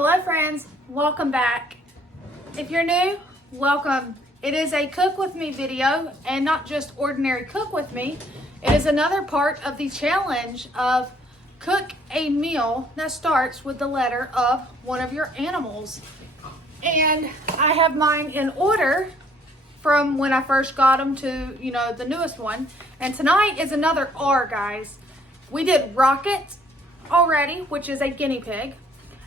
Hello friends, welcome back. If you're new, welcome. It is a cook with me video and not just ordinary cook with me. It is another part of the challenge of cook a meal that starts with the letter of one of your animals. And I have mine in order from when I first got them to, the newest one. And tonight is another R, guys. We did Rocket already, which is a guinea pig.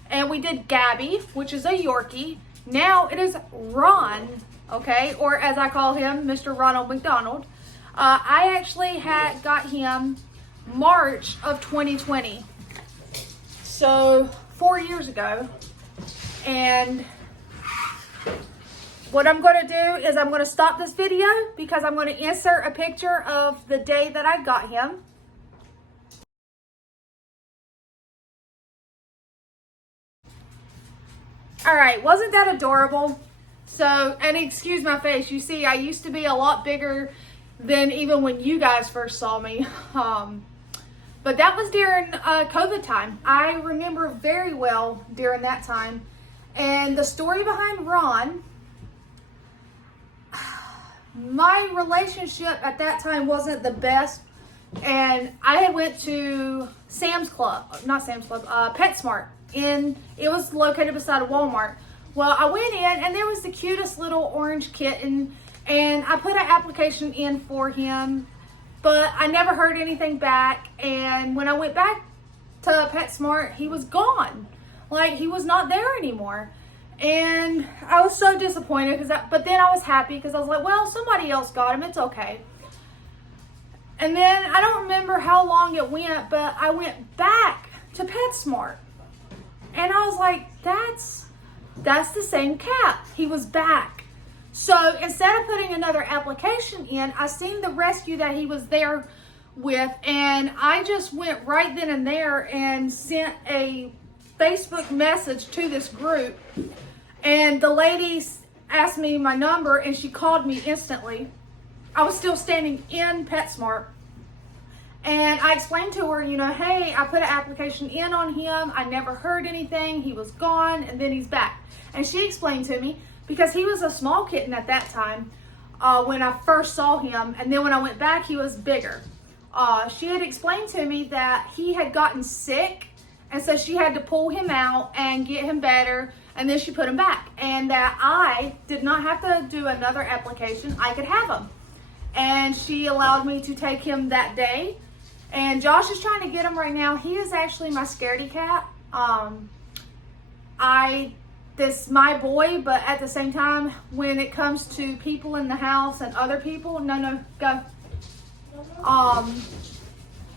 And we did Gabby, which is a Yorkie. Now it is Ron, okay? Or as I call him, Mr. Ronald McDonald. I actually got him March of 2020. So 4 years ago. And what I'm going to do is I'm going to stop this video because I'm going to insert a picture of the day that I got him. All right, wasn't that adorable? So, and excuse my face, you see, I used to be a lot bigger than even when you guys first saw me. But that was during COVID time. I remember very well during that time. And the story behind Ron, my relationship at that time wasn't the best. And I had went to PetSmart. It was located beside a Walmart. Well, I went in and there was the cutest little orange kitten, and I put an application in for him, but I never heard anything back. And when I went back to PetSmart, he was gone. Like, he was not there anymore. And I was so disappointed, but then I was happy because I was like, well, somebody else got him. It's okay. And then I don't remember how long it went, but I went back to PetSmart. And I was like, that's the same cat. He was back. So instead of putting another application in, I seen the rescue that he was there with, and I just went right then and there and sent a Facebook message to this group. And the lady asked me my number and she called me instantly. I was still standing in PetSmart. And I explained to her, hey, I put an application in on him. I never heard anything. He was gone, and then he's back. And she explained to me, because he was a small kitten at that time when I first saw him. And then when I went back, he was bigger. She had explained to me that he had gotten sick, and so she had to pull him out and get him better, and then she put him back. And that I did not have to do another application. I could have him. And she allowed me to take him that day. And Josh is trying to get him right now. He is actually my scaredy cat. This my boy, but at the same time, when it comes to people in the house and other people, no, go.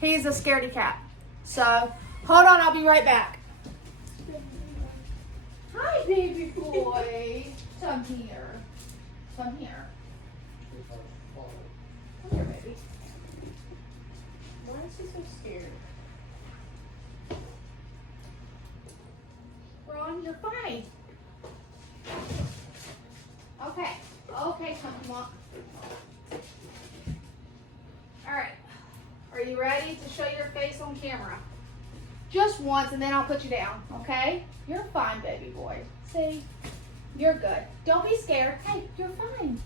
He's a scaredy cat. So, hold on, I'll be right back. Hi, baby boy. Come here. Come here. Come here, baby. Why is he so scared? Ron, you're fine. Okay, come on. All right. Are you ready to show your face on camera? Just once, and then I'll put you down, okay? You're fine, baby boy. See? You're good. Don't be scared. Hey, you're fine.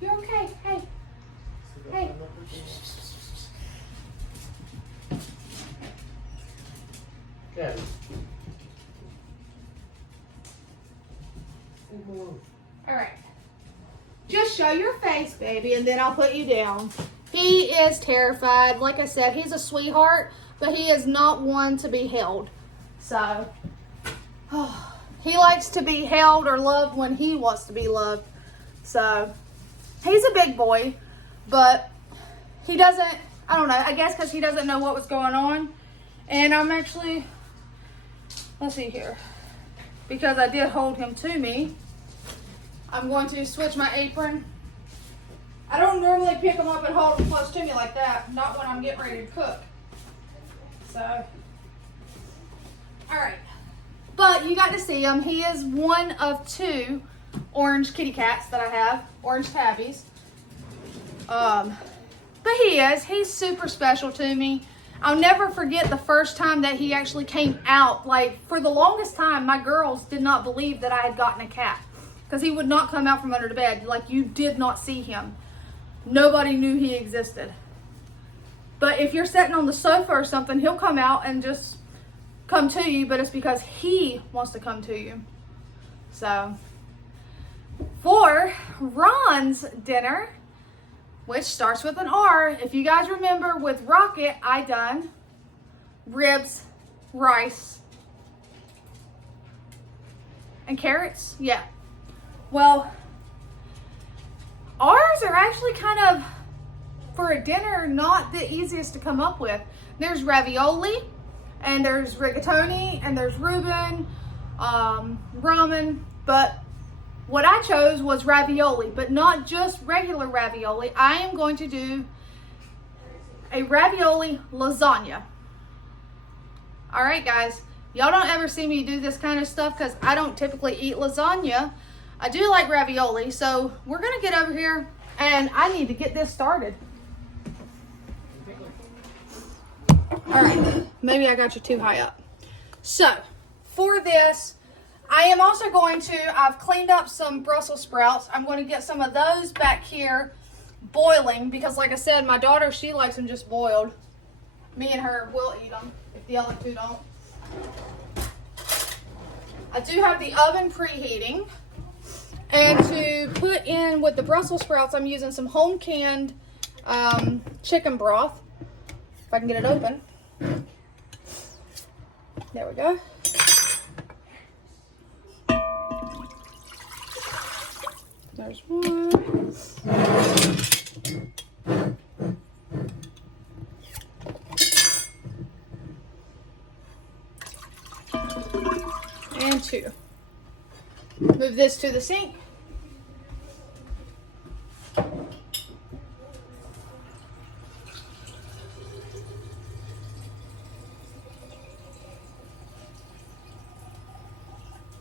You're okay. Hey. Hey. Good. All right. Just show your face, baby, and then I'll put you down. He is terrified. Like I said, he's a sweetheart, but he is not one to be held. So, he likes to be held or loved when he wants to be loved. So, he's a big boy, but he doesn't, I don't know, I guess because he doesn't know what was going on. And I'm actually, let's see here, because I did hold him to me, I'm going to switch my apron. I don't normally pick him up and hold him close to me like that, not when I'm getting ready to cook. So, all right. But you got to see him. He is one of 2 orange kitty cats that I have, orange tabbies. But he's super special to me. I'll never forget the first time that he actually came out. Like, for the longest time, my girls did not believe that I had gotten a cat, because he would not come out from under the bed. Like, you did not see him. Nobody knew he existed. But if you're sitting on the sofa or something, he'll come out and just come to you, but it's because he wants to come to you. So, for Ron's dinner, which starts with an R, if you guys remember with Rocket, I done ribs, rice, and carrots. Yeah. Well, ours are actually kind of, for a dinner, not the easiest to come up with. There's ravioli, and there's rigatoni, and there's Reuben, ramen, but what I chose was ravioli, but not just regular ravioli. I am going to do a ravioli lasagna. All right, guys, y'all don't ever see me do this kind of stuff because I don't typically eat lasagna. I do like ravioli, so we're gonna get over here and I need to get this started. All right, maybe I got you too high up. So for this, I am also going to, I've cleaned up some Brussels sprouts. I'm going to get some of those back here boiling because, like I said, my daughter, she likes them just boiled. Me and her will eat them if the other two don't. I do have the oven preheating. And to put in with the Brussels sprouts, I'm using some home canned chicken broth. If I can get it open. There we go. There's one. And two. Move this to the sink.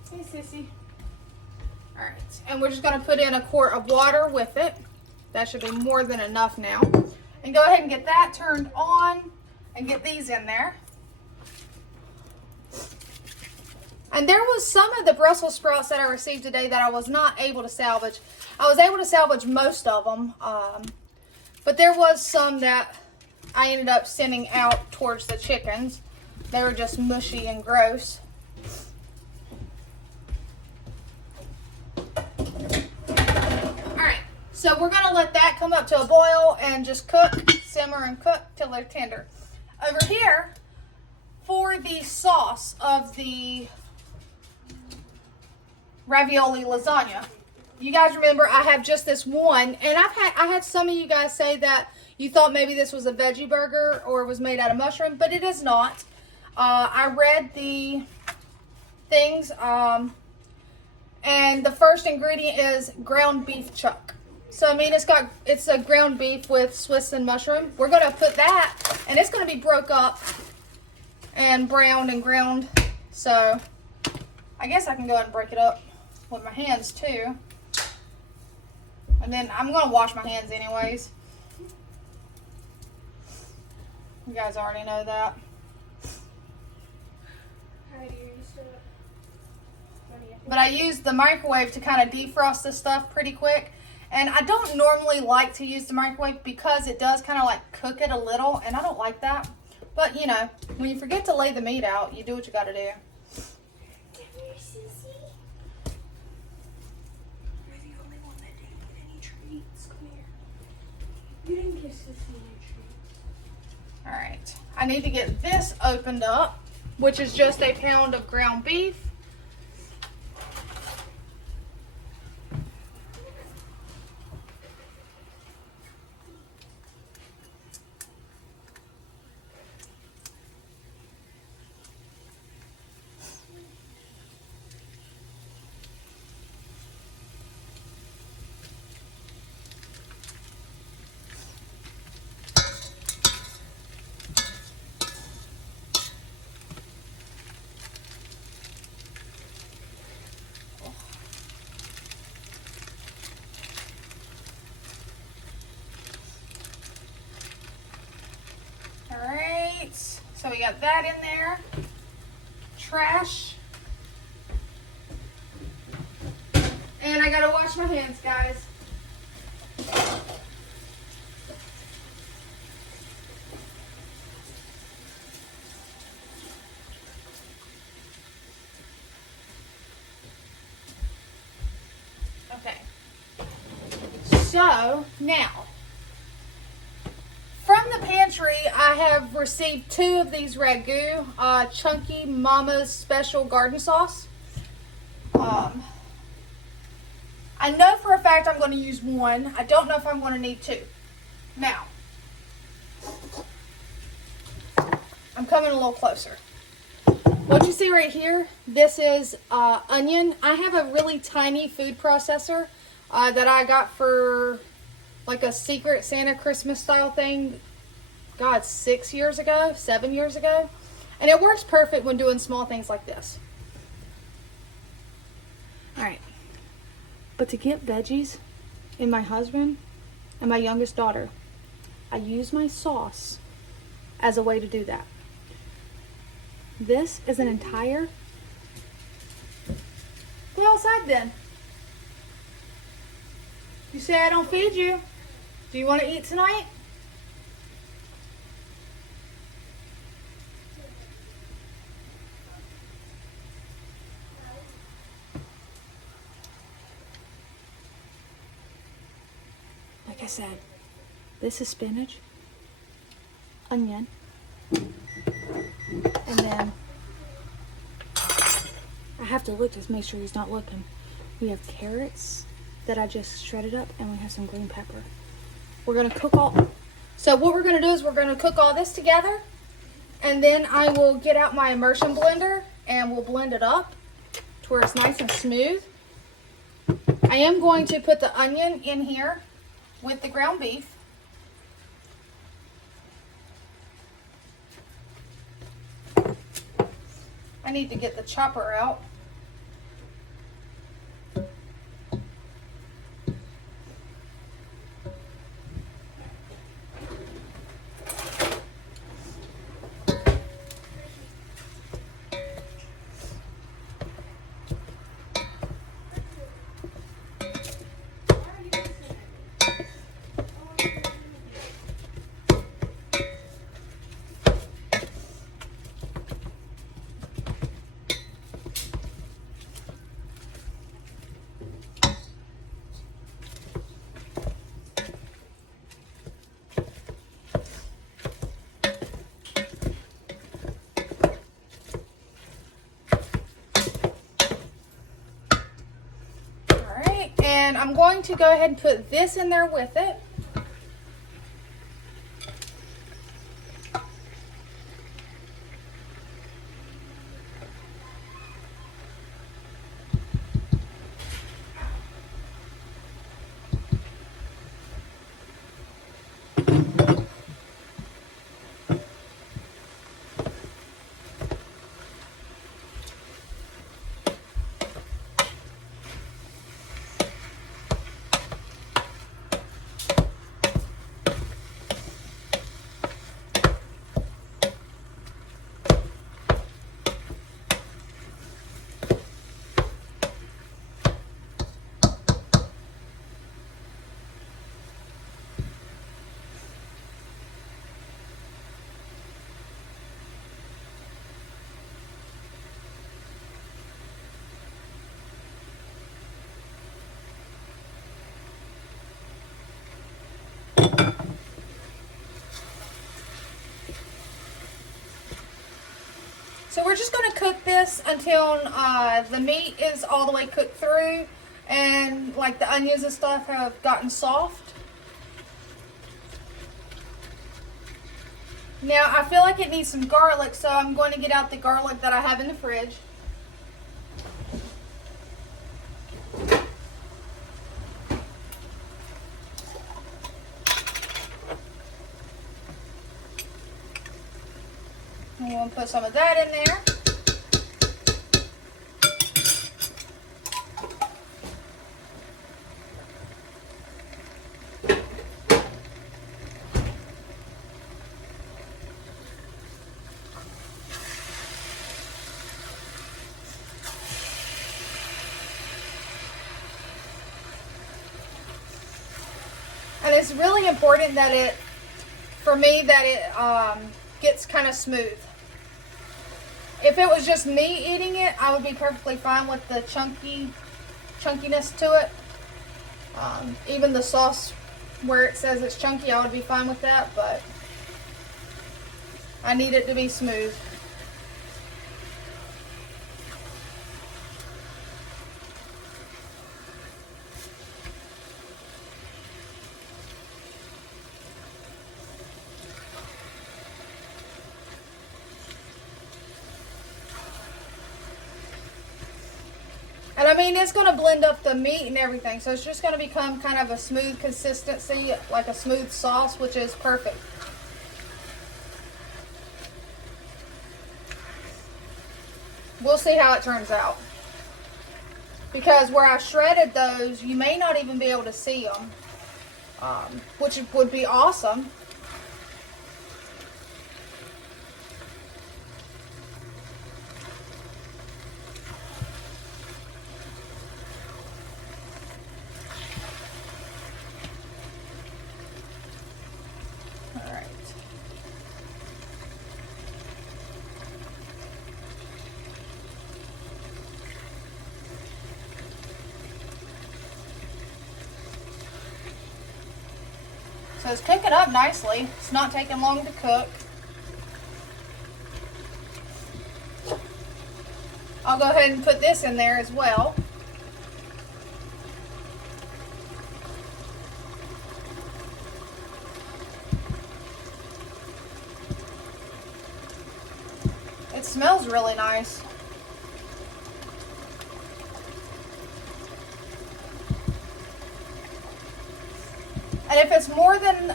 Hey, sissy. All right, and we're just gonna put in a quart of water with it. That should be more than enough now. And go ahead and get that turned on and get these in there. And there was some of the Brussels sprouts that I received today that I was not able to salvage. I was able to salvage most of them, but there was some that I ended up sending out towards the chickens. They were just mushy and gross. So we're going to let that come up to a boil and just cook, simmer and cook till they're tender. Over here, for the sauce of the ravioli lasagna, you guys remember I have just this one, and I had some of you guys say that you thought maybe this was a veggie burger or it was made out of mushroom, but it is not. I read the things, and the first ingredient is ground beef chuck. So, I mean, it's a ground beef with Swiss and mushroom. We're going to put that, and it's going to be broke up and browned and ground. So, I guess I can go ahead and break it up with my hands, too. And then I'm going to wash my hands anyways. You guys already know that. But I used the microwave to kind of defrost this stuff pretty quick. And I don't normally like to use the microwave because it does kind of like cook it a little, and I don't like that. But, you know, when you forget to lay the meat out, you do what you got to do. Come here, Sissy. You're the only one that didn't get any treats. Come here. You didn't give Sissy any treats. All right. I need to get this opened up, which is just a pound of ground beef. So we got that in there. Trash. And I gotta wash my hands, guys. Okay. So, now, from the pantry, I have received 2 of these ragu, Chunky Mama's Special Garden Sauce. I know for a fact I'm going to use 1. I don't know if I'm going to need 2. Now, I'm coming a little closer. What you see right here, this is onion. I have a really tiny food processor that I got for like a Secret Santa Christmas style thing, God, 6 years ago, 7 years ago. And it works perfect when doing small things like this. All right. But to get veggies in my husband and my youngest daughter, I use my sauce as a way to do that. This is an entire... Go outside then. You say I don't feed you. Do you want to eat tonight? Like I said, this is spinach, onion, and then I have to look to make sure he's not looking. We have carrots that I just shredded up, and we have some green pepper. We're gonna cook all. So what we're gonna do is we're gonna cook all this together, and then I will get out my immersion blender and we'll blend it up to where it's nice and smooth. I am going to put the onion in here with the ground beef. I need to get the chopper out. And I'm going to go ahead and put this in there with it. So we're just going to cook this until the meat is all the way cooked through and like the onions and stuff have gotten soft. Now I feel like it needs some garlic, so I'm going to get out the garlic that I have in the fridge. I'm going to put some of that in there. it's really important that it, for me, that it gets kind of smooth. If it was just me eating it, I would be perfectly fine with the chunkiness to it. Even the sauce where it says it's chunky, I would be fine with that, but I need it to be smooth. And I mean, it's going to blend up the meat and everything, so it's just going to become kind of a smooth consistency, like a smooth sauce, which is perfect. We'll see how it turns out. Because where I shredded those, you may not even be able to see them, which would be awesome. So it's cooking up nicely. It's not taking long to cook. I'll go ahead and put this in there as well. It smells really nice. And if it's more than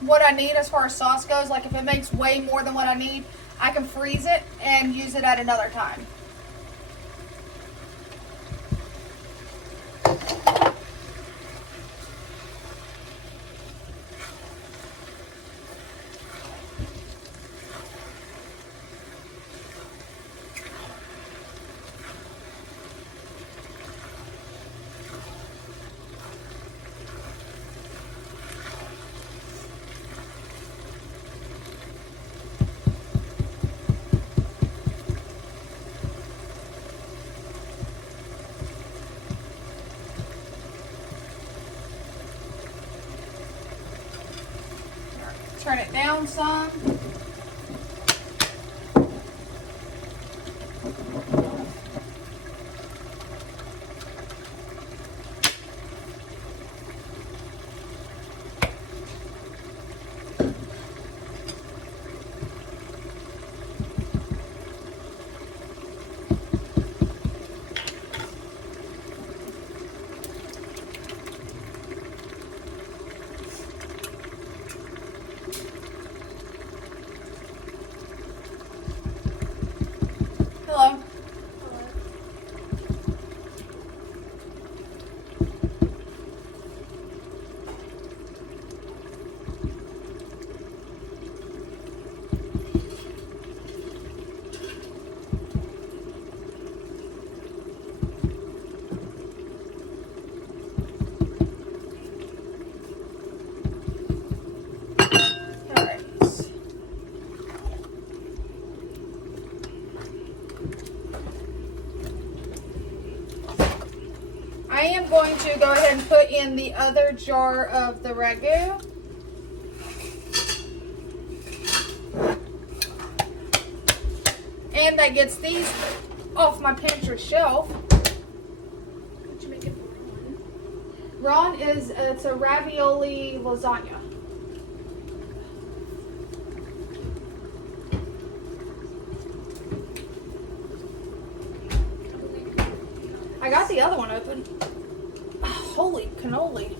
what I need as far as sauce goes, like if it makes way more than what I need, I can freeze it and use it at another time. Turn it down some. Hello. I am going to go ahead and put in the other jar of the ragu. And that gets these off my pantry shelf. What'd you make it for, Ron? Ron it's a ravioli lasagna. I got the other one open. Oh, holy cannoli.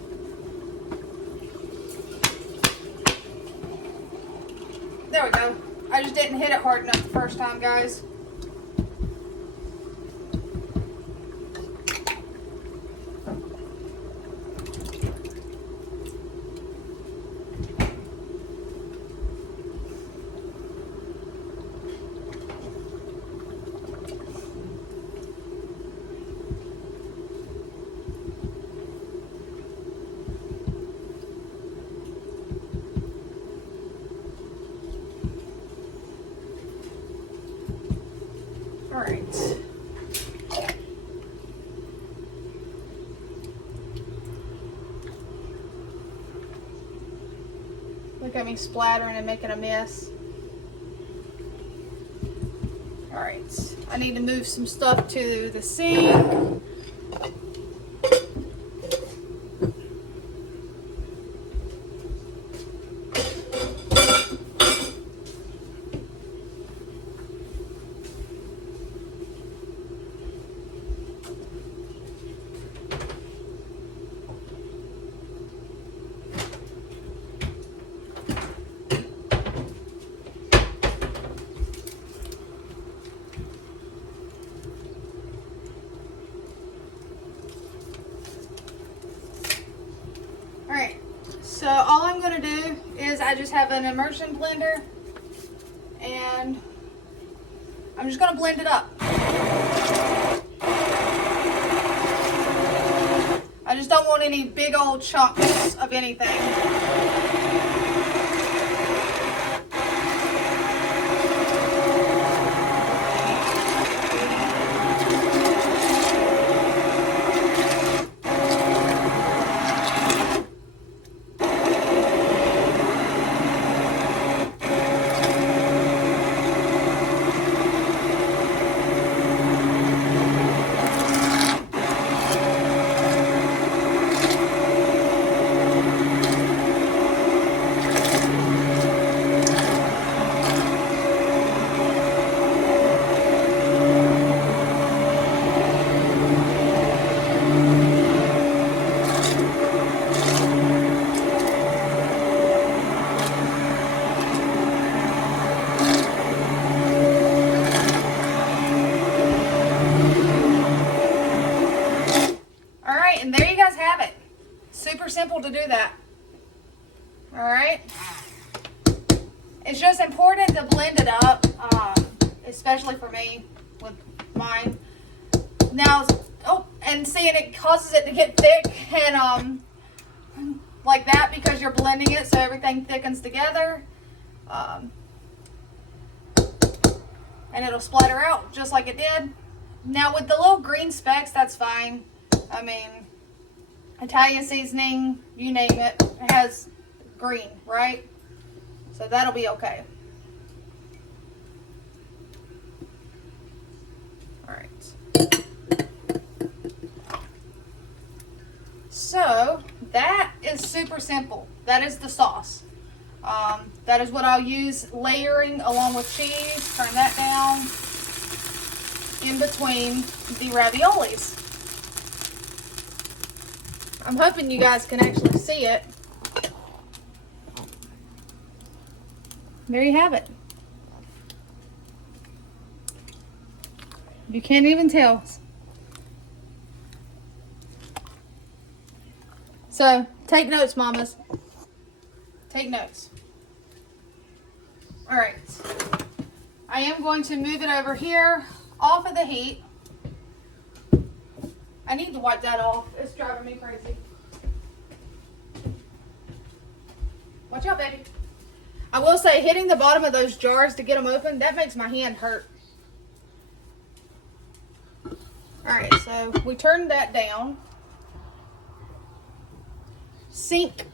There we go. I just didn't hit it hard enough the first time, guys. All right. Look at me splattering and making a mess. All right, I need to move some stuff to the sink. Alright, so all I'm going to do is I just have an immersion blender and I'm just going to blend it up. I just don't want any big old chunks of anything. And there you guys have it. Super simple to do that. All right. It's just important to blend it up, especially for me with mine. Now, and seeing it causes it to get thick and like that because you're blending it so everything thickens together. And it'll splatter out just like it did. Now with the little green specks, that's fine. I mean, Italian seasoning, you name it, it has green, right? So that'll be okay. All right. So that is super simple. That is the sauce. That is what I'll use layering along with cheese. Turn that down in between the raviolis. I'm hoping you guys can actually see it. There you have it. You can't even tell. So, take notes, mamas. Take notes. All right. I am going to move it over here off of the heat. I need to wipe that off. It's driving me crazy. Watch out, baby. I will say, hitting the bottom of those jars to get them open, that makes my hand hurt. Alright, so we turned that down. Sink.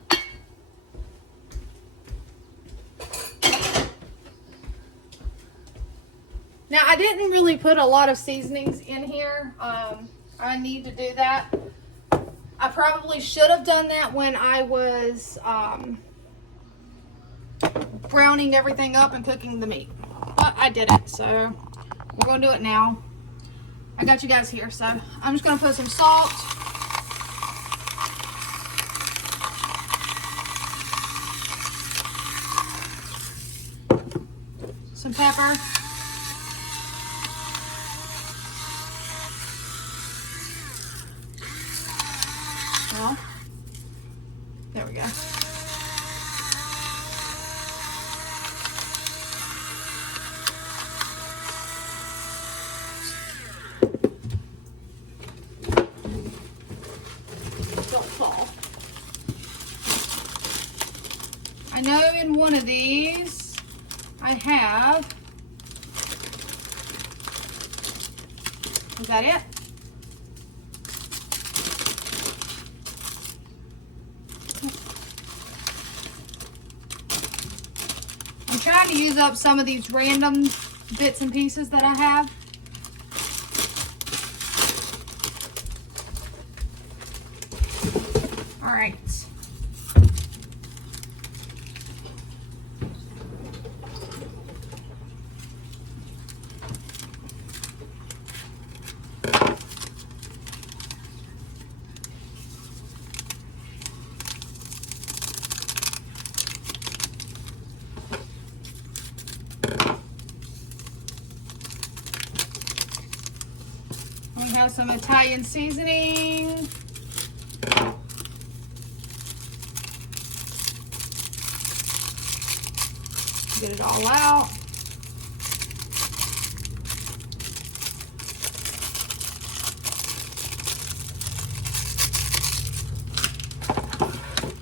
Now, I didn't really put a lot of seasonings in here. I need to do that. I probably should have done that when I was browning everything up and cooking the meat. But I didn't, so we're going to do it now. I got you guys here, so I'm just going to put some salt. Some pepper. Well, there we go. Don't fall. I know in one of these I have Is that it? I'm trying to use up some of these random bits and pieces that I have. All right. We have some Italian seasoning. Get it all out.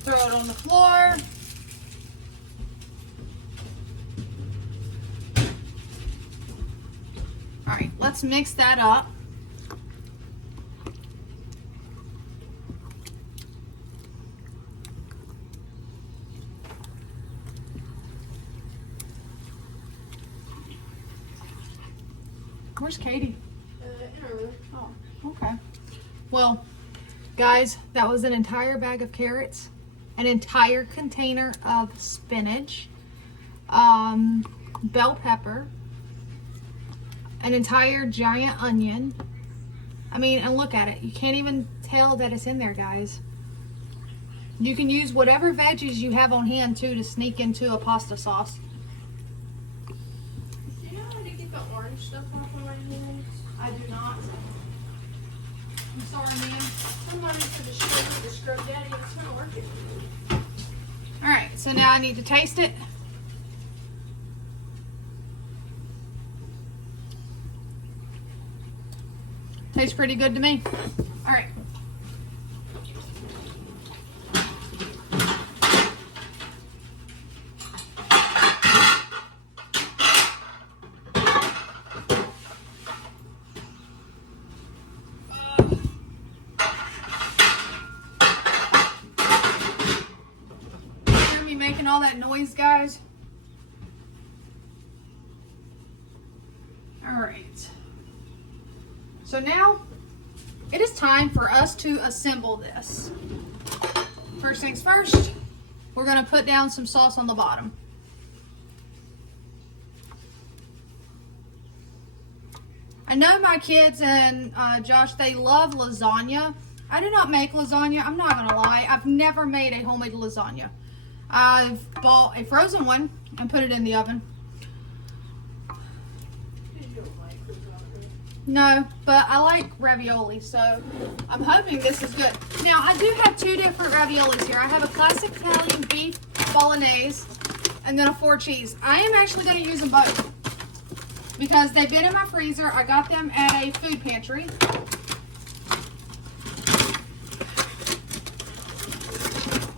Throw it on the floor. All right, let's mix that up. Where's Katie? In our room. Oh, okay. Well, guys, that was an entire bag of carrots, an entire container of spinach, bell pepper, an entire giant onion. I mean, and look at it. You can't even tell that it's in there, guys. You can use whatever veggies you have on hand, too, to sneak into a pasta sauce. Do you know how to get the orange stuff off of my hands? I do not. I'm sorry, ma'am. Somebody for the scrub daddy, it's not working. All right, so now I need to taste it. Tastes pretty good to me. All right. Hear me making all that noise, guys? All right. So now it is time for us to assemble this. First things first, we're going to put down some sauce on the bottom. I know my kids and Josh, they love lasagna. I do not make lasagna. I'm not going to lie. I've never made a homemade lasagna. I've bought a frozen one and put it in the oven. No, but I like ravioli, so I'm hoping this is good. Now, I do have two different raviolis here. I have a classic Italian beef bolognese and then a 4 cheese. I am actually going to use them both because they've been in my freezer. I got them at a food pantry.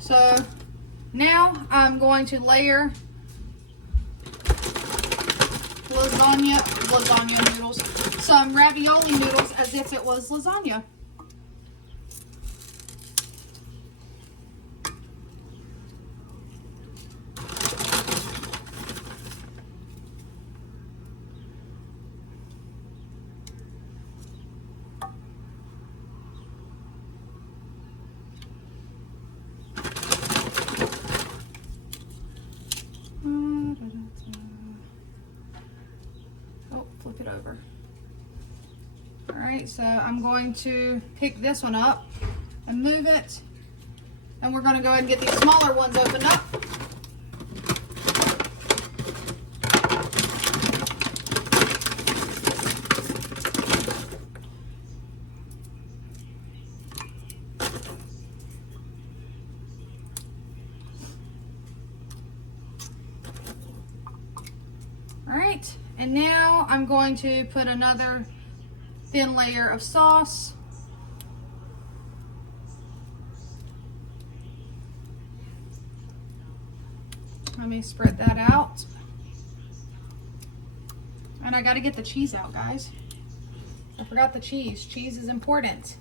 So now I'm going to layer lasagna noodles, some ravioli noodles as if it was lasagna. Flip it over. All right, so I'm going to pick this one up and move it. And we're going to go ahead and get these smaller ones opened up. All right, and now I'm going to put another thin layer of sauce. Let me spread that out. And I got to get the cheese out, guys. I forgot the cheese. Cheese is important.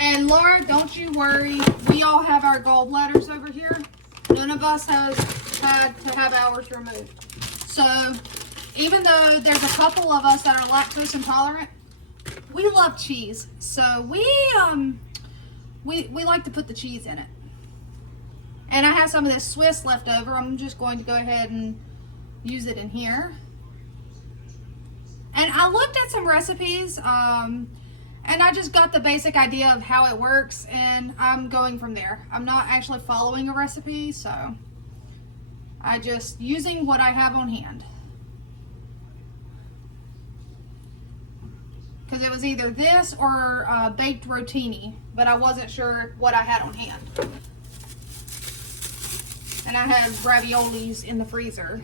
And Laura, don't you worry. We all have our gallbladders over here. None of us has had to have ours removed. So even though there's a couple of us that are lactose intolerant, we love cheese. So we like to put the cheese in it. And I have some of this Swiss left over. I'm just going to go ahead and use it in here. And I looked at some recipes, and I just got the basic idea of how it works, and I'm going from there. I'm not actually following a recipe, so I just using what I have on hand. Because it was either this or baked rotini, but I wasn't sure what I had on hand. And I have raviolis in the freezer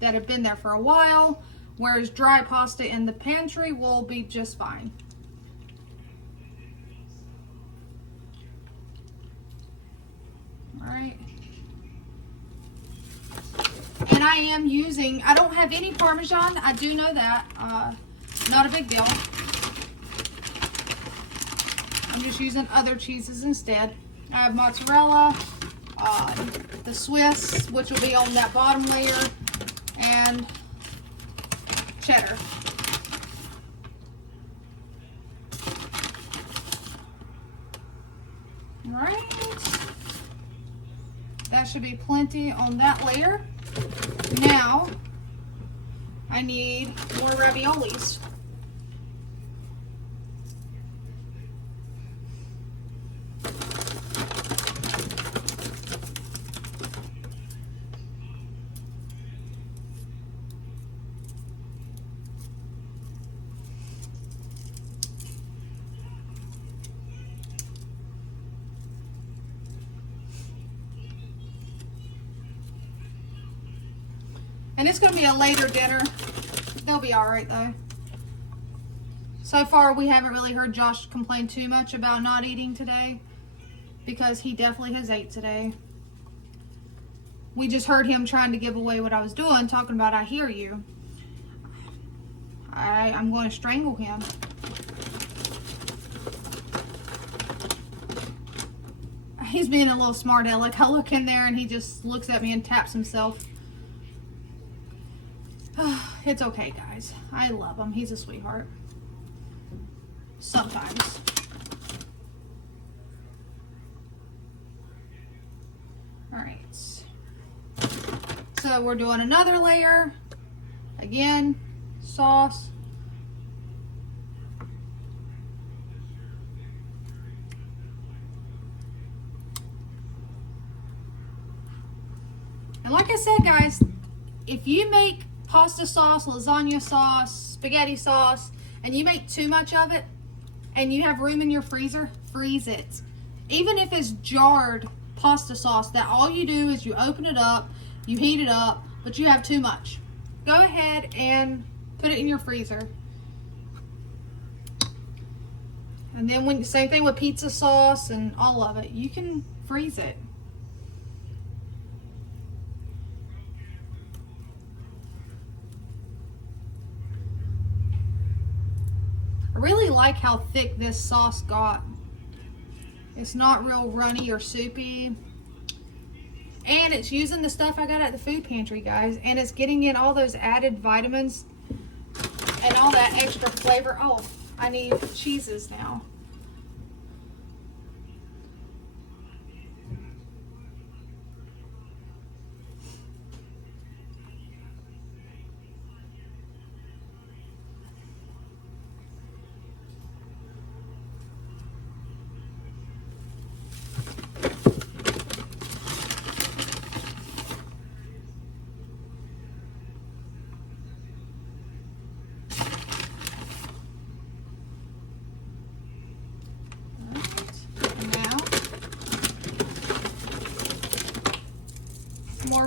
that have been there for a while, whereas dry pasta in the pantry will be just fine. Alright. And I am using, I don't have any Parmesan, I do know that. Not a big deal. I'm just using other cheeses instead. I have mozzarella, the Swiss, which will be on that bottom layer, and cheddar. Alright. That should be plenty on that layer. Now, I need more raviolis. And it's going to be a later dinner. They'll be alright though. So far we haven't really heard Josh complain too much about not eating today, because he definitely has ate today. We just heard him trying to give away what I was doing, talking about I hear you. I'm going to strangle him. He's being a little smart aleck. I look in there and he just looks at me and taps himself. It's okay, guys. I love him. He's a sweetheart. Sometimes. Alright. So we're doing another layer. Again, sauce. And like I said, guys, if you make pasta sauce, lasagna sauce, spaghetti sauce, and you make too much of it, and you have room in your freezer, freeze it. Even if it's jarred pasta sauce, that all you do is you open it up, you heat it up, but you have too much. Go ahead and put it in your freezer. And then same thing with pizza sauce and all of it, you can freeze it. I really like how thick this sauce got. It's not real runny or soupy. And it's using the stuff I got at the food pantry, guys. And it's getting in all those added vitamins and all that extra flavor. Oh, I need cheeses now.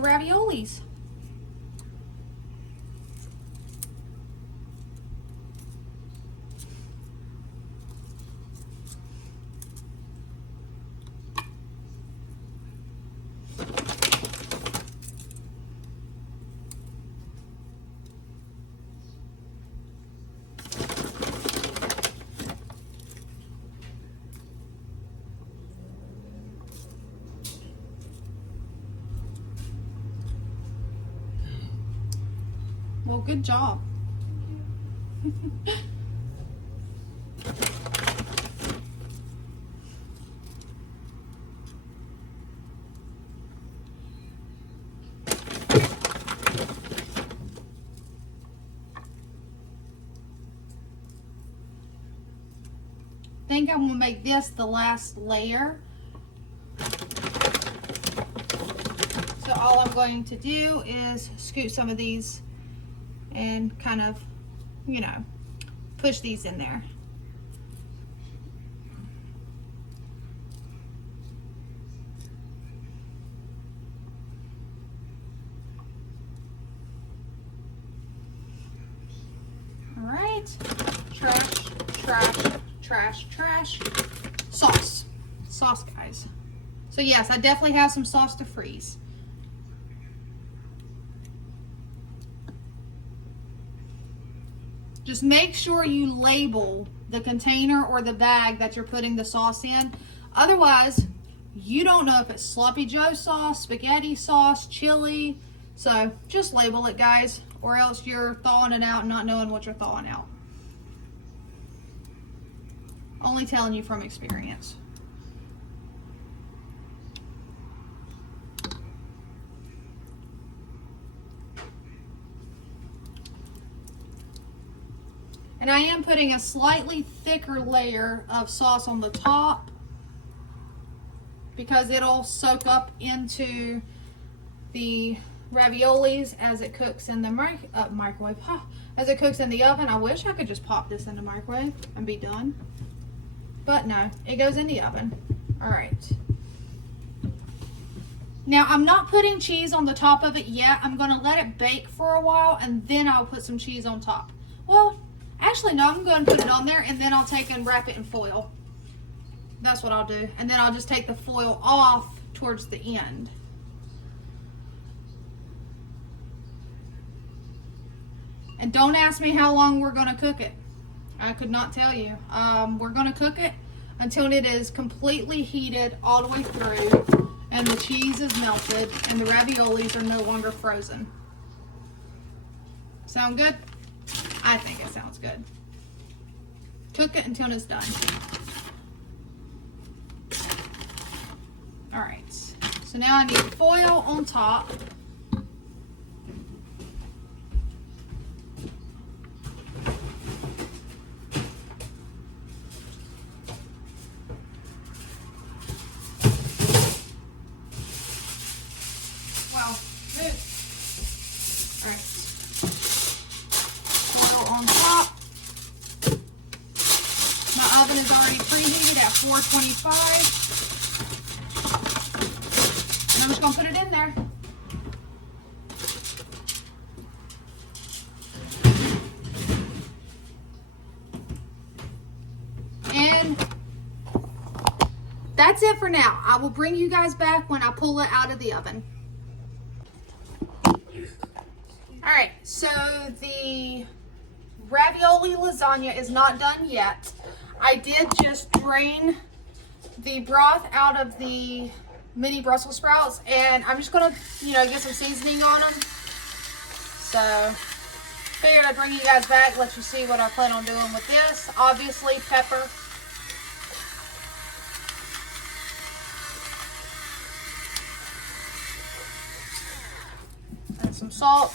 raviolis. Well, good job. I think I'm gonna make this the last layer. So all I'm going to do is scoop some of these and kind of, you know, push these in there. All right, trash, trash, trash, trash. Sauce, guys. So yes, I definitely have some sauce to freeze. Just make sure you label the container or the bag that you're putting the sauce in. Otherwise, you don't know if it's sloppy Joe sauce, spaghetti sauce, chili. So just label it, guys, or else you're thawing it out and not knowing what you're thawing out. Only telling you from experience. And I am putting a slightly thicker layer of sauce on the top because it'll soak up into the raviolis as it cooks in the microwave. As it cooks in the oven. I wish I could just pop this in the microwave and be done. But no, it goes in the oven. All right. Now I'm not putting cheese on the top of it yet. I'm gonna let it bake for a while and then I'll put some cheese on top. Well, actually, no, I'm going to put it on there and then I'll take and wrap it in foil. That's what I'll do. And then I'll just take the foil off towards the end. And don't ask me how long we're going to cook it. I could not tell you. We're going to cook it until it is completely heated all the way through and the cheese is melted and the raviolis are no longer frozen. Sound good? I think it sounds good. Cook it until it's done. All right, so now I need foil on top. Wow, move. All right. On top. My oven is already preheated at 425. And I'm just going to put it in there. And that's it for now. I will bring you guys back when I pull it out of the oven. All right, so the ravioli lasagna is not done yet. I did just drain the broth out of the mini Brussels sprouts and I'm just gonna, get some seasoning on them. So, figured I'd bring you guys back, let you see what I plan on doing with this. Obviously, pepper. And some salt.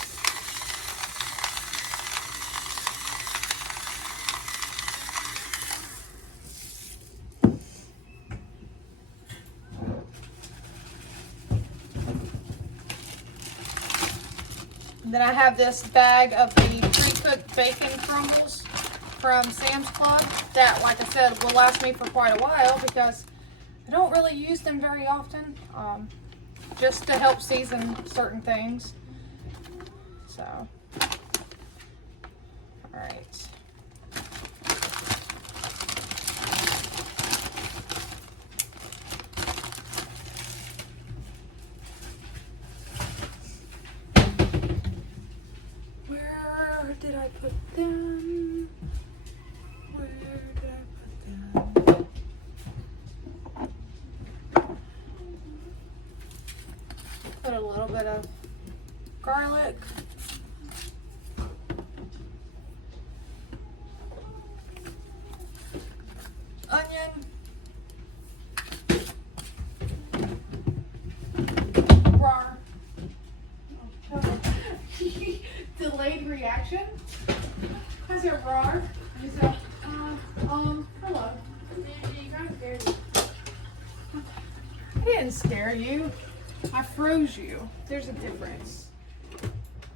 And then I have this bag of the pre-cooked bacon crumbles from Sam's Club that, like I said, will last me for quite a while because I don't really use them very often. just to help season certain things. So, all right. Where did I put them? Where did I put them? Put a little bit of garlic. Onion. Rar. Delayed reaction. I said rar. You said, hello. You kind of scared me. I didn't scare you. I froze you. There's a difference.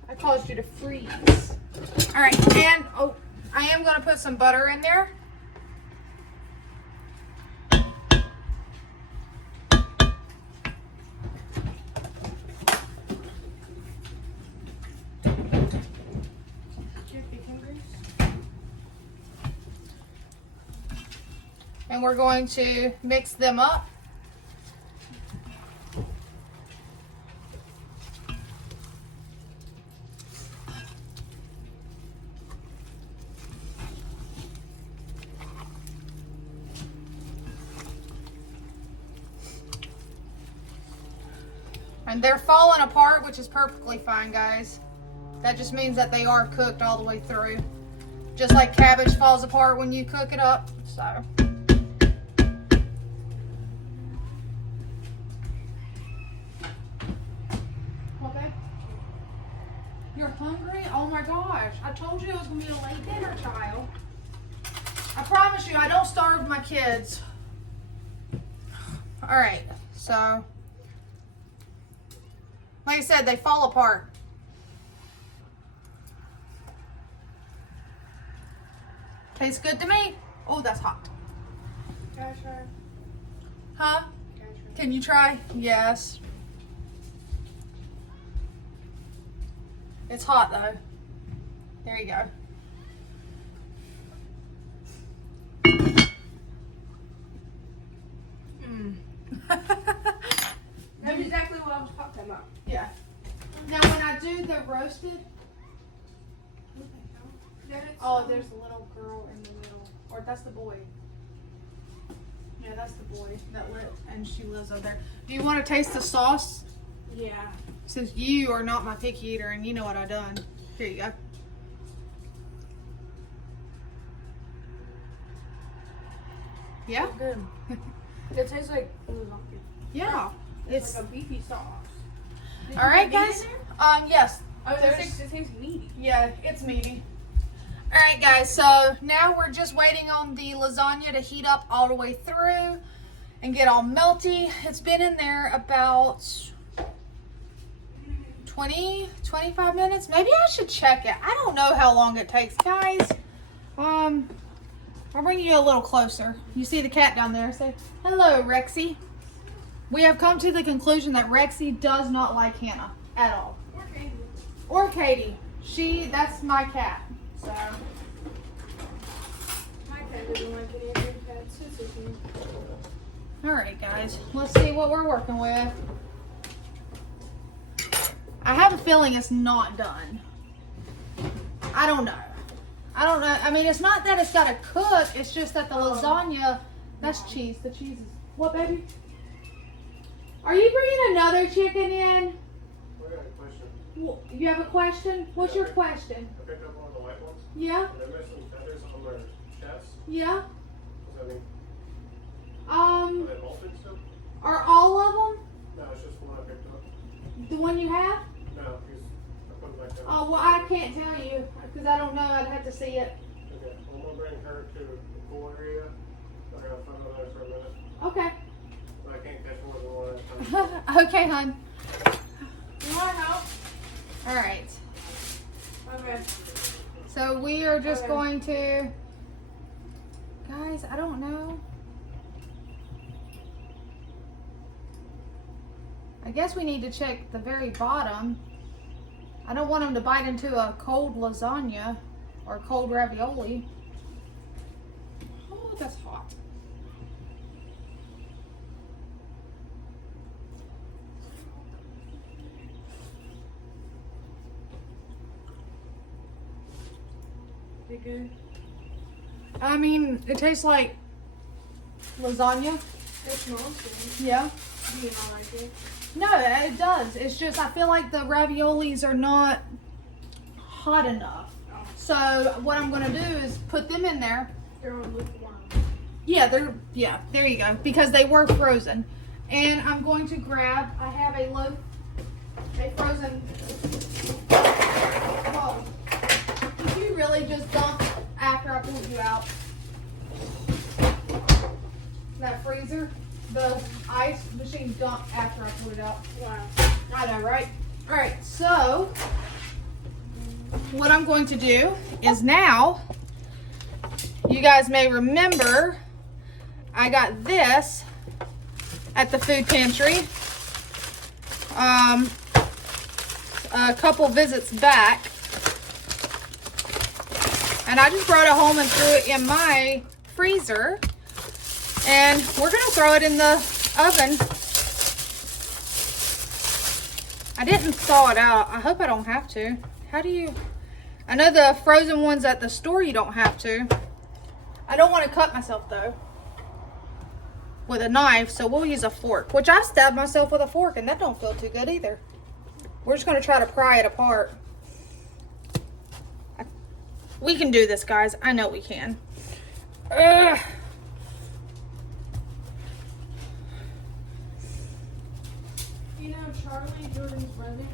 I caused you to freeze. All right, and oh, I am going to put some butter in there. And we're going to mix them up. And they're falling apart, which is perfectly fine, guys. That just means that they are cooked all the way through. Just like cabbage falls apart when you cook it up, so. Okay. You're hungry? Oh my gosh. I told you it was gonna be a late dinner, child. I promise you, I don't starve my kids. All right, so. Like I said, they fall apart. Tastes good to me. Oh, that's hot. Can I try? Huh? Can I try? Can you try? Yes. It's hot though. There you go. That's exactly what I was talking about. Yeah. Now when I do the roasted, oh, there's a little girl in the middle, or that's the boy. Yeah, that's the boy that lived, and she lives over there. Do you want to taste the sauce? Yeah. Since you are not my picky eater, and you know what I've done. Here you go. Yeah. Good. It tastes like lasagna. Yeah. It's like a beefy sauce. Did All you right, put meat guys. in there? Yes. I was There's- gonna say, it tastes meaty. Yeah, it's meaty. All right, guys. So now we're just waiting on the lasagna to heat up all the way through and get all melty. It's been in there about 25 minutes. Maybe I should check it. I don't know how long it takes, guys. I'll bring you a little closer. You see the cat down there? Say hello, Rexy. We have come to the conclusion that Rexy does not like Hannah at all. Or Katie. That's my cat. So. My cat doesn't like any of your cats. It's okay. All right, guys. Let's see what we're working with. I have a feeling it's not done. I don't know. I mean, it's not that it's got to cook. It's just that the lasagna, that's cheese. The cheese is, what, baby? Are you bringing another chicken in? I got a question. You have a question? What's your Yeah. question? I picked up one of the white ones. Yeah? And they're missing feathers on their chest. Yeah? What's that mean? Are they molted still? Are all of them No, it's just one I picked up. the one you have? No, he's. I put it back down. Oh, well, I can't tell you because I don't know. I'd have to see it. Okay. Well, I'm gonna bring her to the pool area. I gotta find out there for a minute. Okay. But I can't catch more than one at a time. Okay, hon. You want help? All right. Okay. So we are just Okay. going to, guys, I don't know. I I guess we need to check the very bottom. I don't want them to bite into a cold lasagna or cold ravioli. Oh, that's hot. Is it good? I mean, it tastes like lasagna. It smells good. Yeah. Do you not like it? No, it does. It's just I feel like the raviolis are not hot enough. So what I'm gonna do is put them in there. They're on lukewarm. Yeah, there you go. Because they were frozen. And I'm going to grab, I have a frozen, whoa. Did you really just dump after I pulled you out? That freezer, the ice machine dumped after I pulled it out. Wow. I know, right? All right, so what I'm going to do is now, you guys may remember, I got this at the food pantry a couple visits back, and I just brought it home and threw it in my freezer, and we're gonna throw it in the oven. I didn't thaw it out. I hope I don't have to. How do you? I know the frozen ones at the store you don't have to. I don't want to cut myself though with a knife, so we'll use a fork, which I stabbed myself with a fork and that don't feel too good either. We're just gonna try to pry it apart. We can do this, guys. I know we can. Ugh. You know, Charlie, Jordan's brother,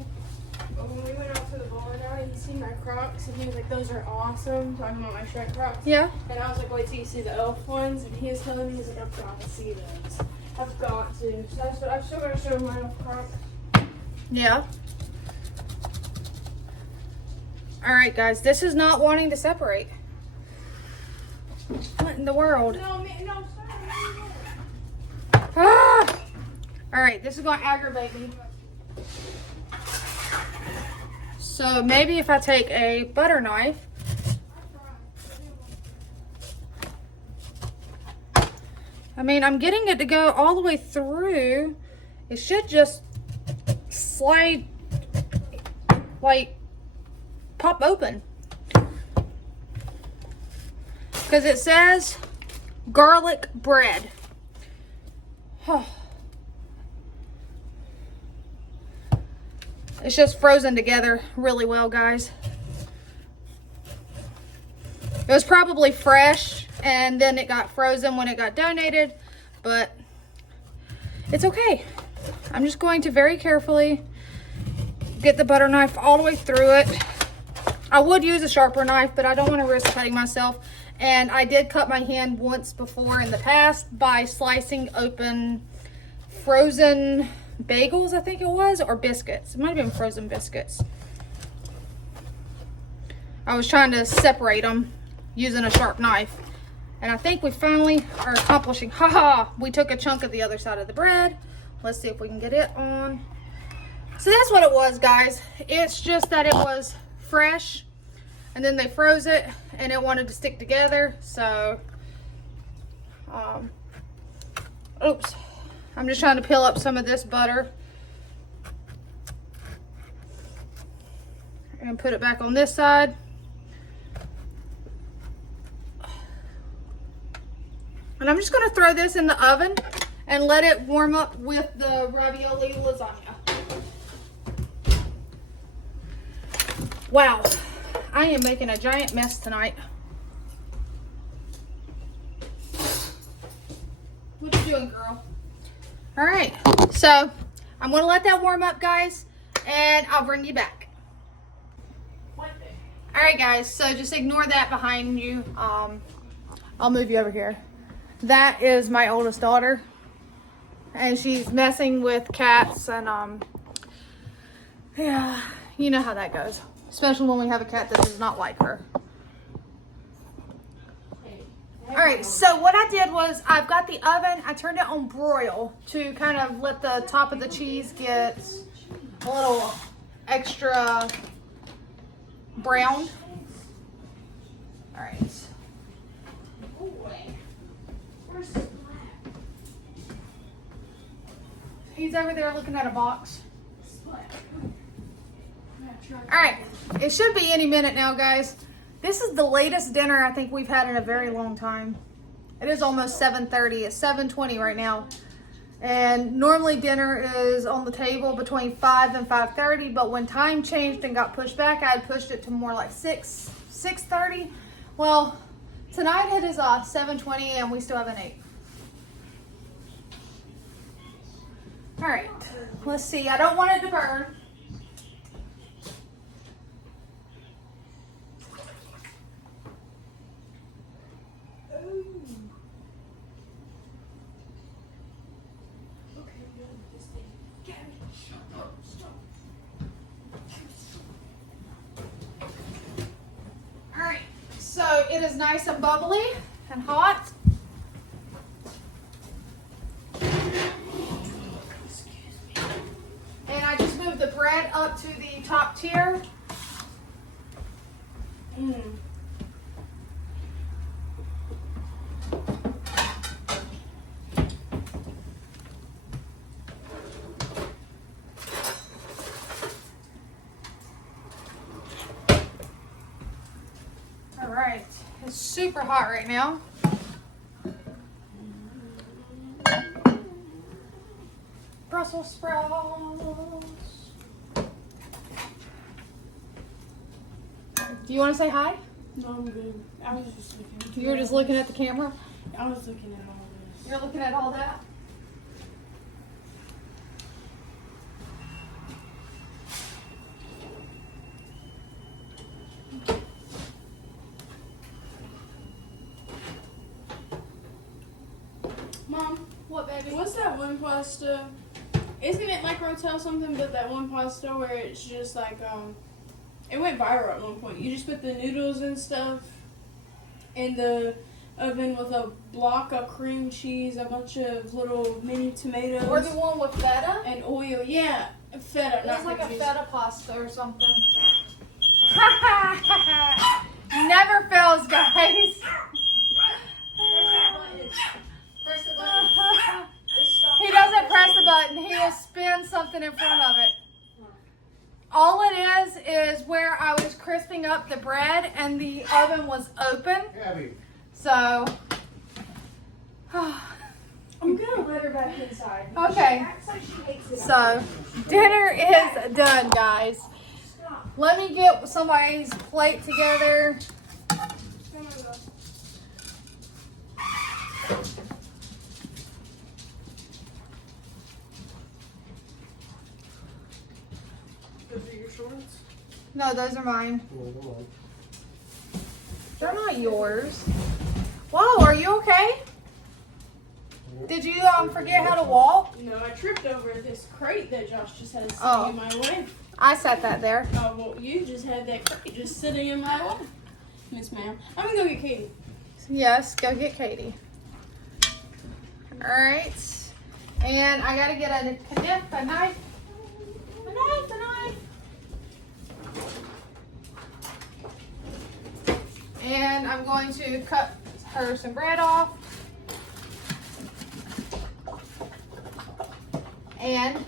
when we went out to the bowling alley, he seen my Crocs, and he was like, those are awesome, talking about my Shrek Crocs. Yeah. And I was like, wait till you see the elf ones, and he was telling me, he's like, I've got to see those. I've got to. So that's what I'm still going to show him my elf Crocs. Yeah. All right, guys. This is not wanting to separate. What in the world? No, no, sorry. Ah! All right, this is going to aggravate me. So maybe if I take a butter knife. I mean, I'm getting it to go all the way through. It should just slide, like, pop open. Because it says garlic bread. It's just frozen together really well, guys. It was probably fresh and then it got frozen when it got donated, but it's okay. I'm just going to very carefully get the butter knife all the way through it. I would use a sharper knife, but I don't want to risk cutting myself. And I did cut my hand once before in the past by slicing open frozen bagels, I think it was, or biscuits. It might have been frozen biscuits. I was trying to separate them using a sharp knife. And I think we finally are accomplishing, haha, we took a chunk of the other side of the bread. Let's see if we can get it on. So that's what it was, guys. It's just that it was fresh and then they froze it and it wanted to stick together. So, oops. I'm just trying to peel up some of this butter and put it back on this side. And I'm just going to throw this in the oven and let it warm up with the ravioli lasagna. Wow, I am making a giant mess tonight. What you doing, girl? All right, so I'm gonna let that warm up, guys, and I'll bring you back. All right, guys, so just ignore that behind you. I'll move you over here. That is my oldest daughter, and she's messing with cats, and yeah, you know how that goes, especially when we have a cat that does not like her. Hey, All right, so what I did was I've got the oven, I turned it on broil to kind of let the top of the cheese get a little extra brown. All right. He's over there looking at a box. All right, it should be any minute now, guys. This is the latest dinner I think we've had in a very long time. It is almost 7:30. It's 7:20 right now. And normally dinner is on the table between 5 and 5:30, but when time changed and got pushed back, I had pushed it to more like 6:30. Well, tonight it is 7:20 and we still haven't ate. All right, let's see. I don't want it to burn. So it is nice and bubbly and hot. And I just moved the bread up to the top tier. All right, it's super hot right now. Brussels sprouts. Do you want to say hi? No, I'm good. I was just looking. You were just looking at the camera? I was looking at all this. You're looking at all that? Mom, What, baby? what's that one pasta? Isn't it like Rotel something, but that one pasta where it's just like, it went viral at one point. You just put the noodles and stuff in the oven with a block of cream cheese, a bunch of little mini tomatoes. Or the one with feta? And oil. Yeah, feta. It's Not like a cream cheese. feta pasta or something. Never fails, guys. Press the button. He doesn't press the button. He will spin something in front of it. All it is where I was crisping up the bread and the oven was open. Abby. So, I'm gonna let her back inside. okay. She acts like she hates it. So, dinner is done, guys. Let me get somebody's plate together. Those are your shorts? No, those are mine. No, come on. They're not yours. Whoa, are you okay? Did you forget how to walk? No, I tripped over this crate that Josh just had sitting Oh. in my way. I set that there. Oh, well, you just had that crate just sitting in my way. Miss ma'am. I'm gonna go get Katie. Yes, go get Katie. All right. And I gotta get a knife. A knife. And I'm going to cut her some bread off. And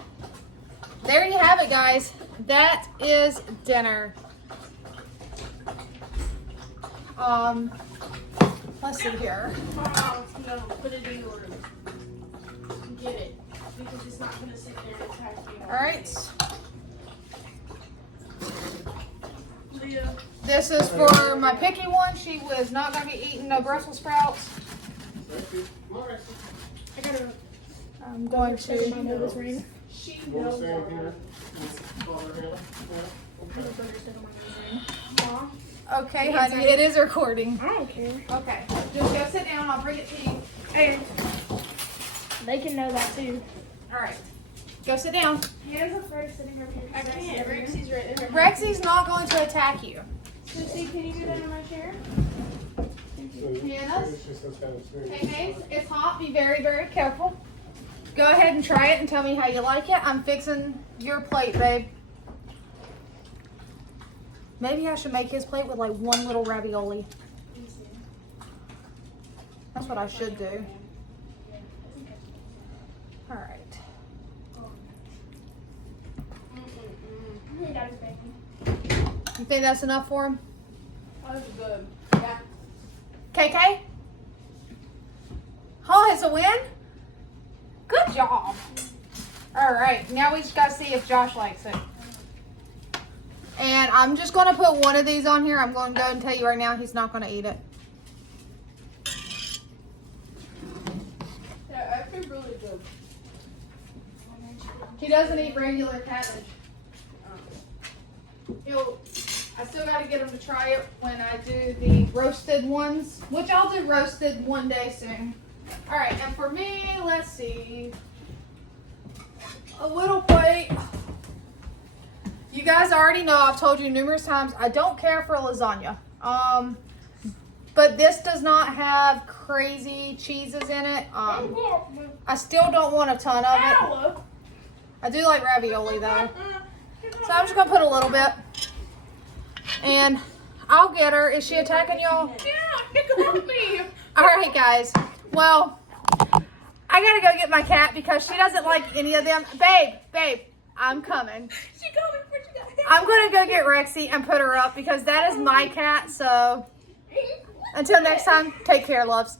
there you have it, guys. That is dinner. Let's see here. Oh, no, put it in order. Get it. Because it's not gonna sit there and attack you. All right. Leah. This is for my picky one. She was not going to be eating no Brussels sprouts. I gotta. I'm going to. Mom, it was raining. She You want to knows. stand here? Father, Hannah? Yeah. Mom, Okay, honey, it is recording. I don't care. Okay, just go sit down. I'll bring it to you. And they can know that too. All right, go sit down. Hannah's afraid of sitting over here. I can't. Rexy's right there. Rexy's not going to attack you. Lucy, can you go down to my chair? Thank you. Hannah's. It's just some kind of sweet. Okay, it's hot. Be very, very careful. Go ahead and try it and tell me how you like it. I'm fixing your plate, babe. Maybe I should make his plate with like one little ravioli. That's what I should do. All right. You think that's enough for him? That was good. Yeah. KK? Oh, it's a win? Good job. All right, now we just gotta see if Josh likes it. And I'm just gonna put one of these on here. I'm gonna go and tell you right now, he's not gonna eat it. Yeah, actually really good. He doesn't eat regular cabbage. I still gotta get him to try it when I do the roasted ones, which I'll do roasted one day soon. All right, and for me, let's see. A little plate. You guys already know, I've told you numerous times, I don't care for lasagna. But this does not have crazy cheeses in it. I still don't want a ton of it. I do like ravioli though. So I'm just gonna put a little bit. And I'll get her. Is she attacking y'all? Yeah, it got me. All right, guys. Well, I gotta go get my cat because she doesn't like any of them. Babe, I'm coming. She got me before she got hit. I'm gonna go get Rexy and put her up because that is my cat. So until next time, take care, loves.